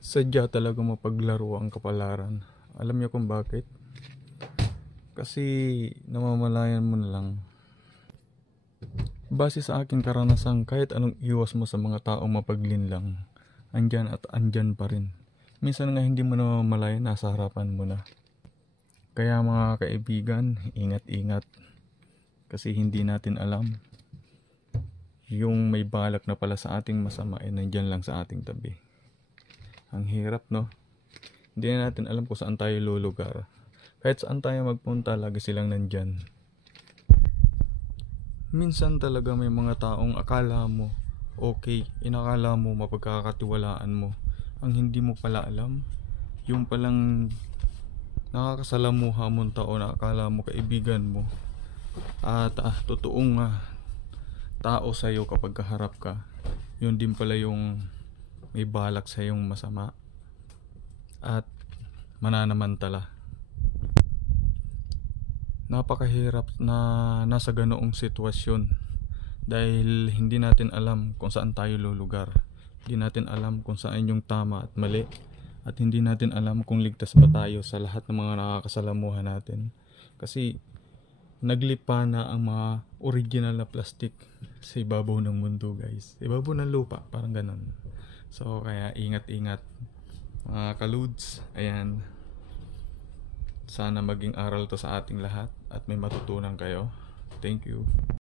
Sadya talaga mapaglaro ang kapalaran. Alam niyo kung bakit? Kasi namamalayan mo na lang. Base sa aking karanasan, kahit anong iwas mo sa mga taong mapaglinlang, andyan at andyan pa rin. Minsan nga hindi mo namamalayan, nasa harapan mo na. Kaya mga kaibigan, ingat-ingat. Kasi hindi natin alam. Yung may balak na pala sa ating masama ay nandyan lang sa ating tabi. Ang hirap, no? Hindi na natin alam kung saan tayo lulugar. Kahit saan tayo magpunta, lagi silang nandyan. Minsan talaga may mga taong akala mo okay, inakala mo mapagkakatiwalaan mo. Ang hindi mo pala alam, yung palang nakakasalamuha mong tao na akala mo kaibigan mo at totoong tao sa'yo kapag kaharap ka, yun din pala yung may balak sa yung masama at mananamantala. Napakahirap na nasa ganoong sitwasyon dahil hindi natin alam kung saan tayo lulugar. Hindi natin alam kung saan yung tama at mali, at hindi natin alam kung ligtas ba tayo sa lahat ng mga nakakasalamuhan natin. Kasi naglipa na ang mga original na plastic sa ibabaw ng mundo, guys. Sa ibabaw ng lupa, parang ganon. So kaya ingat-ingat mga kaludes. Ayan, sana maging aral to sa ating lahat at may matutunan kayo. Thank you.